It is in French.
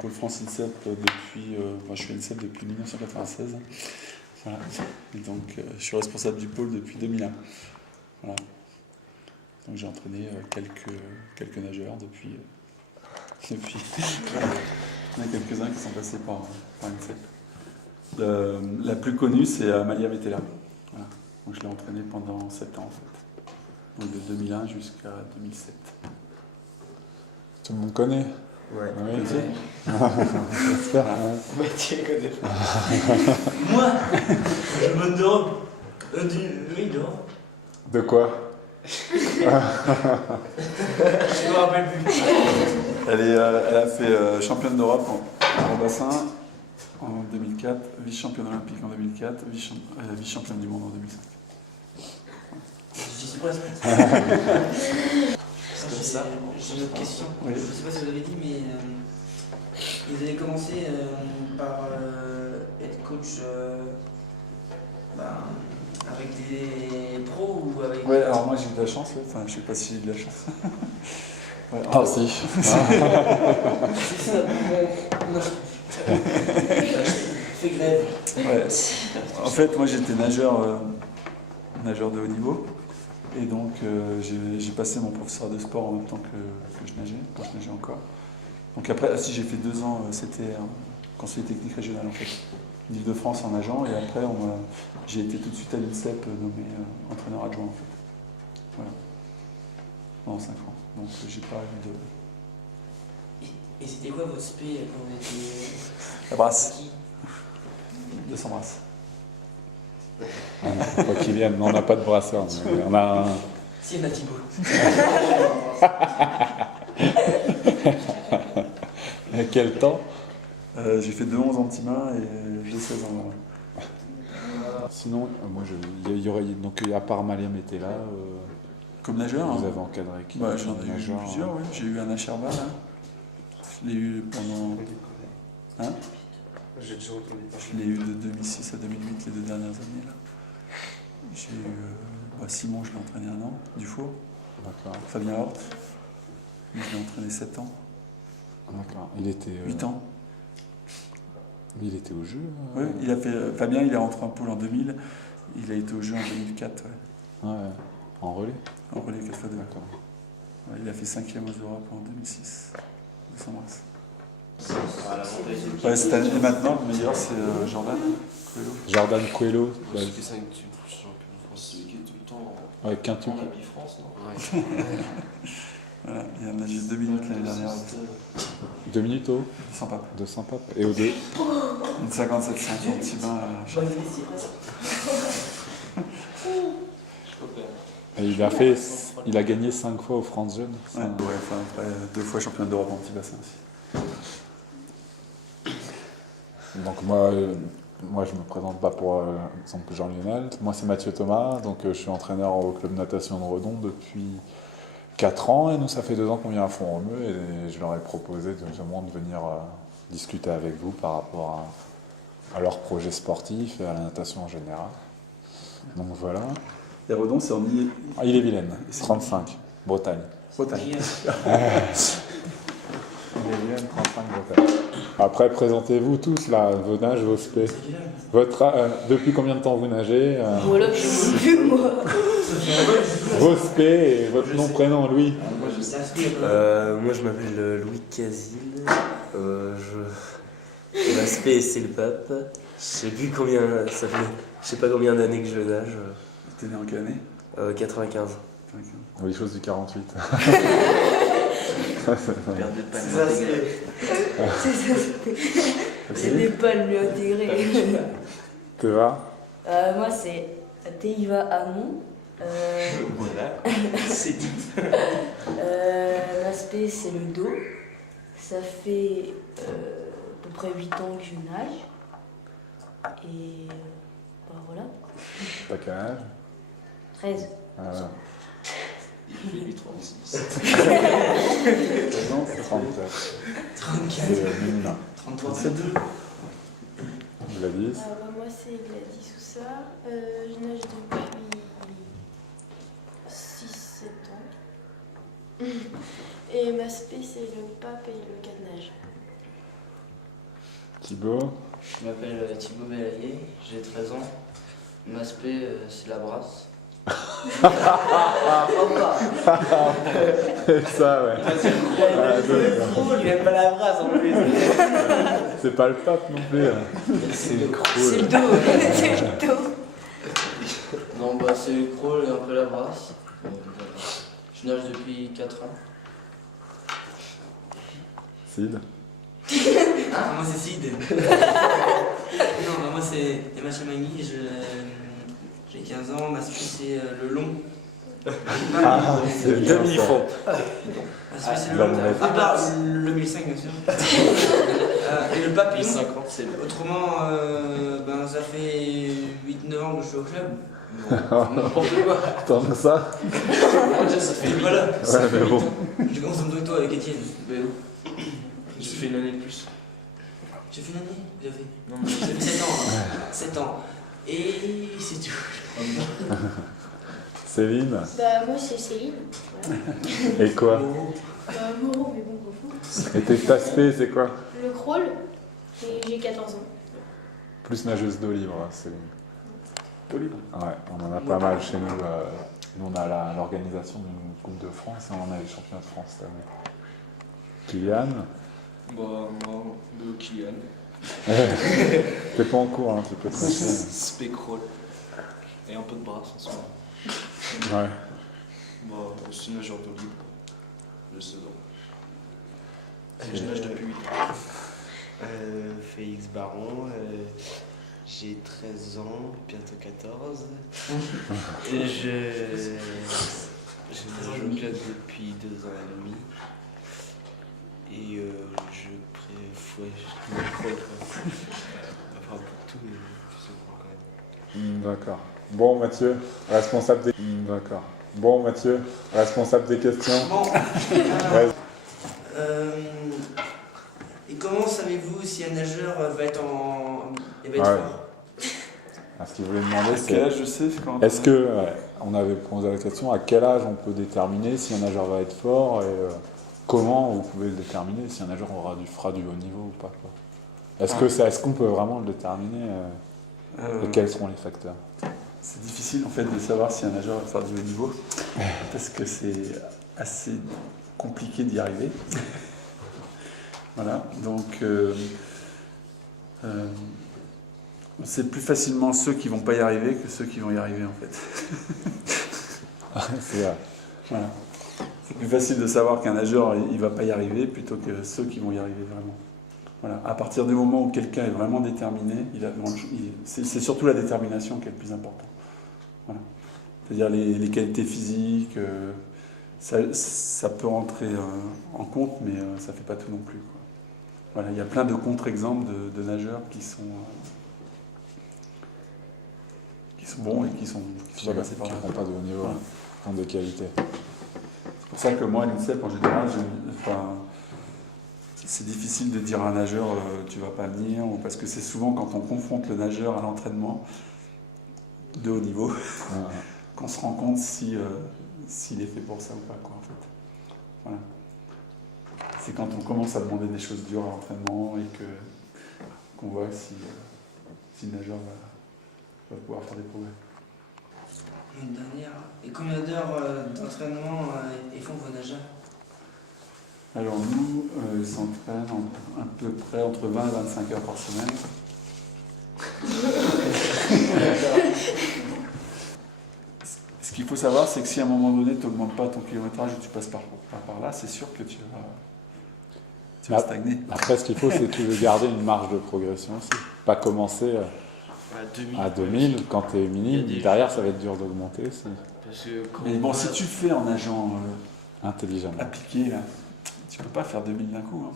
Pôle France INSEP depuis, je suis INSEP depuis 1996. Voilà. Et donc je suis responsable du pôle depuis 2001. Voilà. Donc j'ai entraîné quelques nageurs depuis. Voilà. Il y en a quelques-uns qui sont passés par INSEP. La plus connue, c'est Amalia Metella. Voilà. Donc je l'ai entraînée pendant 7 ans en fait. Donc de 2001 jusqu'à 2007. Tout le monde connaît. Ouais. Oui. J'espère. Mathieu connaît pas. Moi, je me demande. Oui, non. De quoi? Je me rappelle plus. Elle a fait championne d'Europe en bassin en 2004, vice-championne olympique en 2004, vice-championne du monde en 2005. J'y suis presque. C'est comme ça. J'ai une autre question. Oui. Je ne sais pas si vous avez dit, mais vous avez commencé par être coach avec des pros ou avec. Ouais, alors moi j'ai eu de la chance, ouais. Enfin je sais pas si j'ai eu de la chance. Ouais, Ah si. C'est ça. Non. Fais grève. Ouais. En fait moi j'étais nageur de haut niveau. Et donc j'ai passé mon professeur de sport en même temps que je nageais, quand je nageais encore. Donc après, si j'ai fait 2 ans, c'était un conseiller technique régional en fait, d'Île-de-France en nageant. Et après, j'ai été tout de suite à l'INSEP nommé entraîneur adjoint en fait. Voilà. Pendant 5 ans. Donc j'ai pas eu de... Et c'était quoi votre spé quand vous étiez. La brasse, Qui 200 brasses. Quoi qu'il vienne, on n'a pas de brasseur. Mais on a un... Si, il y en a Thibaut. Et quel temps? J'ai fait 2 11 en petit main et 2 16 en main. Sinon, moi, il y aurait donc à part Maliam était là, Comme nageur, vous hein. avez encadré qui? Bah, j'en ai eu Nageur, plusieurs, oui. J'ai eu un Acherba là. Je l'ai eu pendant. Hein? J'ai déjà entendu parler. Je l'ai eu de 2006 à 2008, les 2 dernières années là. J'ai eu Simon, je l'ai entraîné 1 an, Dufour. D'accord. Fabien Hort, je l'ai entraîné 7 ans, D'accord. Il était. 8 ans. Il était au jeu. Oui, il a fait. Fabien, il est rentré en pôle en 2000, il a été au jeu en 2004, ouais. Ouais. En relais. En relais 4x2. D'accord. Ouais, il a fait 5e aux Europes en 2006. De s'embrasse. Ah, Ouais, cette année, et maintenant, le meilleur, c'est Jordan Coelho. Jordan Coelho. Bah, Parce que c'est un champion de France, celui qui est tout le temps ouais, quintuple. en habit France, non? Ouais. Voilà, il a nagé 2 minutes l'année dernière. 2 minutes au Sans pape. 200 papes. Et au 2. Une 57-5 en petit bain. Bonne ici, presque. Et il a gagné 5 fois aux France Jeunes. Ouais, enfin, après 2 fois champion d'Europe en petit bassin aussi. Donc moi je me présente pas pour exemple Jean-Lionel. Moi c'est Mathieu Thomas, donc je suis entraîneur au club natation de Redon depuis 4 ans et nous ça fait 2 ans qu'on vient à Font-Romeu et je leur ai proposé justement de venir discuter avec vous par rapport à leurs projets sportifs et à la natation en général. Donc voilà. Et Redon, c'est en Ille-et-Vilaine, 35, Bretagne. Bretagne. Ille-et-Vilaine, 35, Bretagne. Après, présentez-vous tous, là, vos nages, vos spé. Depuis combien de temps vous nagez Voilà, je sais plus moi. Vos spé et votre nom, prénom, Louis. Moi je m'appelle Louis Casil. L'aspect c'est le pape. Je sais plus combien ça fait. Je sais pas combien d'années que je nage. T'es né en quelle année? 95. Oui, chose du 48. C'était pas le mieux intégré. Tu vas Moi, c'est Teiva Hamon. Voilà, c'est dit. L'aspect, c'est le dos. Ça fait à peu près 8 ans que je nage. Et voilà. T'as quel âge 13. Il est 36. 34. 34. C'est Mélina. 33. Gladys. Moi, c'est Gladys Soussa. Je nage depuis 6-7 ans. Et ma spé, c'est le pape et le cadenage. Thibaut. Je m'appelle Thibaut Belayer, j'ai 13 ans. Mon aspect, c'est la brasse. C'est ça, ouais. Il aime pas la brasse en plus. C'est pas le pape non plus. C'est le C'est le crawl. dos. C'est le dos. Non, bah c'est le crawl et un peu la brasse. Je nage depuis 4 ans. Sid. Ah, moi c'est Sid. Non, bah, moi c'est Emma Chamagui, j'ai 15 ans, ma spé c'est le long. Ah, c'est Le bien ça. demi-fond. Ma spé c'est le la long. brève. À part le 1005 bien sûr. Et le papillon. 50, c'est le. Autrement, ben, ça fait 8-9 ans que je suis au club. N'importe quoi. Tant que ça. Déjà, ça fait 8 Voilà. Ouais, mais bon. J'ai commencé en docto avec Étienne. Ben non. J'ai fait une année de plus. J'ai fait une année. J'ai fait. Non, mais J'ai fait 7 ans. 7 ans. Et c'est tout. Céline. Bah, moi, c'est Céline. Voilà. Et quoi? Bah, Moreau, mais bon, on s'en fout. Et tes aspects, c'est quoi? Le crawl, et j'ai 14 ans. Plus nageuse d'eau libre, Céline. D'eau libre. Ouais, on en a pas mal chez nous. Nous, on a l'organisation d'une Coupe de France et on a les championnats de France cette année. Kylian. Bah, moi, de Kylian. T'es pas en cours, hein, tu peux te lâcher. Spé crawl. Et un peu de brasse en ce moment. Ouais. Bah, aussi nageur d'eau libre. Le saison. Et je nage depuis 8 ans. Félix Baron, j'ai 13 ans, bientôt 14. Et je nage au club depuis 2 ans et demi. Et je me crois enfin pour tout, mais je sais pas quand même. D'accord. Bon, Mathieu, responsable des... D'accord. Bon, Mathieu, responsable des questions. Bon. Ouais. Et comment savez-vous si un nageur va être Ouais. fort? Ah, ce qu'il voulait demander, À quel c'est... âge je sais quand Est-ce que, on avait posé la question, à quel âge on peut déterminer si un nageur va être fort et comment vous pouvez le déterminer si un nageur fera du haut niveau ou pas, quoi. Est-ce qu'on peut vraiment le déterminer et quels seront les facteurs? C'est difficile en fait de savoir si un nageur va faire du haut niveau parce que c'est assez compliqué d'y arriver. Voilà, donc c'est plus facilement ceux qui vont pas y arriver que ceux qui vont y arriver en fait. C'est vrai. Voilà. C'est plus facile de savoir qu'un nageur il va pas y arriver plutôt que ceux qui vont y arriver vraiment. Voilà. À partir du moment où quelqu'un est vraiment déterminé, c'est surtout la détermination qui est le plus important. Voilà. C'est-à-dire les qualités physiques, ça peut rentrer en compte, mais ça fait pas tout non plus, quoi. Voilà, il y a plein de contre-exemples de nageurs qui sont bons et qui sont pas passés par Qui là. ne font pas de haut niveau, Voilà. qui ont des qualités. C'est pour ça que moi, à l'INSEP, en général, c'est difficile de dire à un nageur tu vas pas venir, parce que c'est souvent quand on confronte le nageur à l'entraînement de haut niveau qu'on se rend compte s'il est fait pour ça ou pas, quoi, en fait. Voilà. C'est quand on commence à demander des choses dures à l'entraînement et qu'on voit si le nageur va pouvoir faire des progrès. Une dernière. Et combien d'heures d'entraînement font vos nageurs? Alors nous, ils s'entraînent à peu près entre 20 et 25 heures par semaine. Ce qu'il faut savoir, c'est que si à un moment donné, tu n'augmentes pas ton kilométrage et tu passes par là, c'est sûr que tu vas stagner. Après, ce qu'il faut, c'est que tu veux garder une marge de progression aussi. Pas commencer à 2000 quand tu es minime. Derrière, ça va être dur d'augmenter aussi. Parce que quand Mais bon, si tu le fais en nageant Intelligemment. appliqué, là, tu peux pas faire 2000 d'un coup, hein.